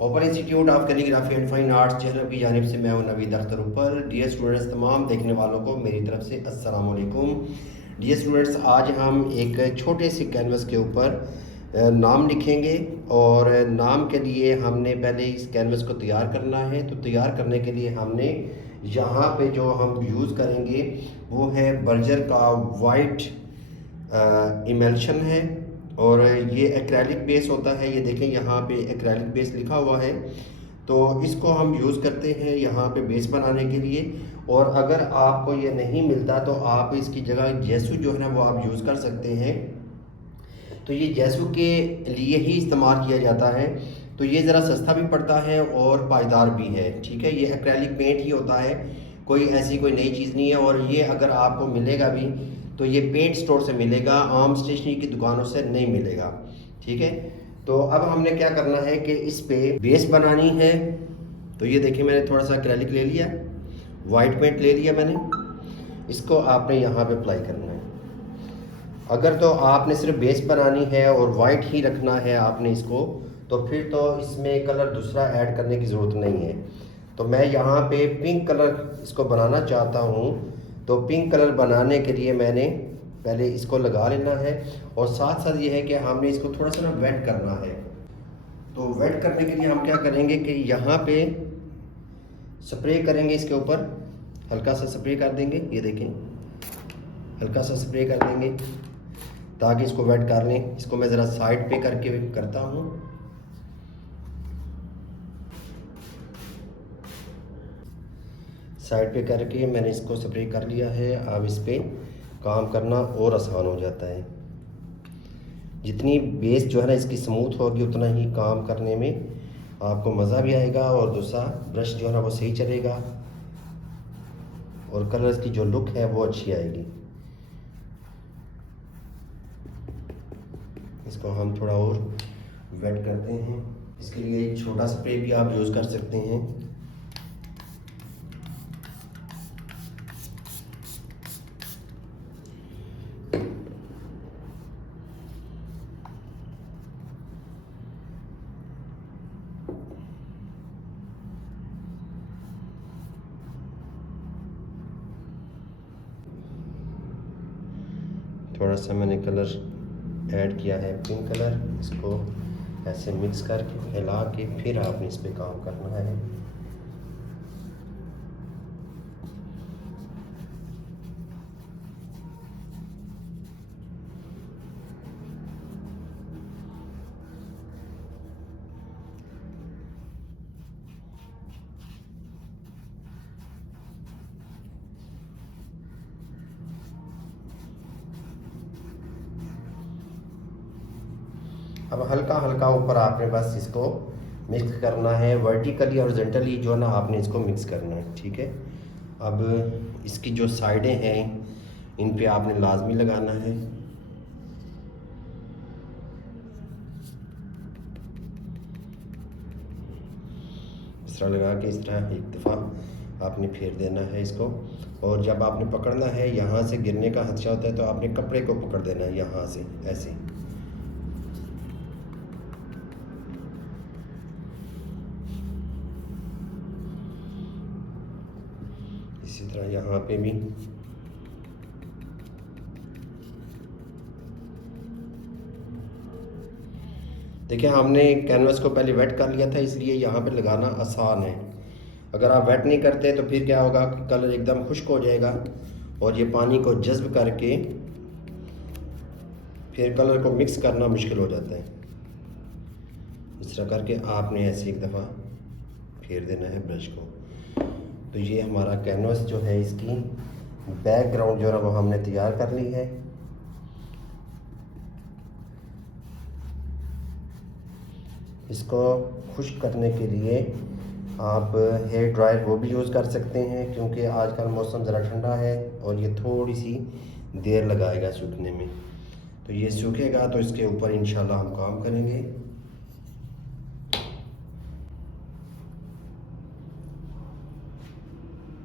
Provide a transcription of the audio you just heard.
Open institute of calligraphy and fine arts जहरम की जानिब से मैं हूं नवीद अख्तर ऊपर। डियर स्टूडेंट्स, तमाम देखने वालों को मेरी तरफ से अस्सलाम वालेकुम। डियर स्टूडेंट्स, आज हम एक छोटे से कैनवस के ऊपर नाम लिखेंगे और नाम के लिए हमने पहले इस कैनवस को तैयार करना है। तो तैयार करने के लिए हमने यहाँ पे जो हम यूज़ करेंगे वो है बर्जर का वाइट इमल्शन है और ये एक्रेलिक बेस होता है। ये देखें यहाँ पे एक्रेलिक बेस लिखा हुआ है, तो इसको हम यूज़ करते हैं यहाँ पे बेस बनाने के लिए। और अगर आपको ये नहीं मिलता तो आप इसकी जगह जेसू जो है ना वो आप यूज़ कर सकते हैं। तो ये जेसू के लिए ही इस्तेमाल किया जाता है, तो ये ज़रा सस्ता भी पड़ता है और पायदार भी है। ठीक है, ये एक्रेलिक पेंट ही होता है, कोई ऐसी कोई नई चीज़ नहीं है। और ये अगर आपको मिलेगा भी तो ये पेंट स्टोर से मिलेगा, आम स्टेशनरी की दुकानों से नहीं मिलेगा। ठीक है, तो अब हमने क्या करना है कि इस पे बेस बनानी है। तो ये देखिए, मैंने थोड़ा सा एक्रेलिक ले लिया, वाइट पेंट ले लिया मैंने, इसको आपने यहाँ पे अप्लाई करना है। अगर तो आपने सिर्फ बेस बनानी है और वाइट ही रखना है आपने इसको, तो फिर तो इसमें कलर दूसरा ऐड करने की ज़रूरत नहीं है। तो मैं यहाँ पे पिंक कलर इसको बनाना चाहता हूँ। तो पिंक कलर बनाने के लिए मैंने पहले इसको लगा लेना है और साथ साथ ये है कि हमने इसको थोड़ा सा ना वेट करना है। तो वेट करने के लिए हम क्या करेंगे कि यहाँ पे स्प्रे करेंगे, इसके ऊपर हल्का सा स्प्रे कर देंगे। ये देखें, हल्का सा स्प्रे कर देंगे ताकि इसको वेट कर लें। इसको मैं ज़रा साइड पे करके करता हूँ। साइड पे करके मैंने इसको स्प्रे कर लिया है। अब इस पर काम करना और आसान हो जाता है। जितनी बेस जो है ना इसकी स्मूथ होगी उतना ही काम करने में आपको मज़ा भी आएगा और दूसरा ब्रश जो है ना वो सही चलेगा और कलर्स की जो लुक है वो अच्छी आएगी। इसको हम थोड़ा और वेट करते हैं। इसके लिए छोटा स्प्रे भी आप यूज़ कर सकते हैं। थोड़ा सा मैंने कलर ऐड किया है, पिंक कलर। इसको ऐसे मिक्स करके हिला के फिर आपने इस पे काम करना है। अब हल्का हल्का ऊपर आपने बस इसको मिक्स करना है, वर्टिकली और हॉरिजॉन्टली जो है ना आपने इसको मिक्स करना है। ठीक है, अब इसकी जो साइडें हैं इन पे आपने लाजमी लगाना है। इस तरह लगा के इस तरह एक दफ़ा आपने फेर देना है इसको। और जब आपने पकड़ना है, यहाँ से गिरने का खदशा होता है तो आपने कपड़े को पकड़ देना है यहाँ से ऐसे। इसी तरह यहाँ पे भी। देखिए, हमने कैनवस को पहले वेट कर लिया था, इसलिए यहाँ पे लगाना आसान है। अगर आप वेट नहीं करते तो फिर क्या होगा कि कलर एकदम खुश्क हो जाएगा और ये पानी को जज्ब करके फिर कलर को मिक्स करना मुश्किल हो जाता है। इस तरह करके आपने ऐसे एक दफ़ा फेर देना है ब्रश को। तो ये हमारा कैनवस जो है, इसकी बैकग्राउंड जो है वो हमने तैयार कर ली है। इसको खुश्क करने के लिए आप हेयर ड्रायर वो भी यूज़ कर सकते हैं, क्योंकि आजकल मौसम ज़रा ठंडा है और ये थोड़ी सी देर लगाएगा सूखने में। तो ये सूखेगा तो इसके ऊपर इंशाल्लाह हम काम करेंगे।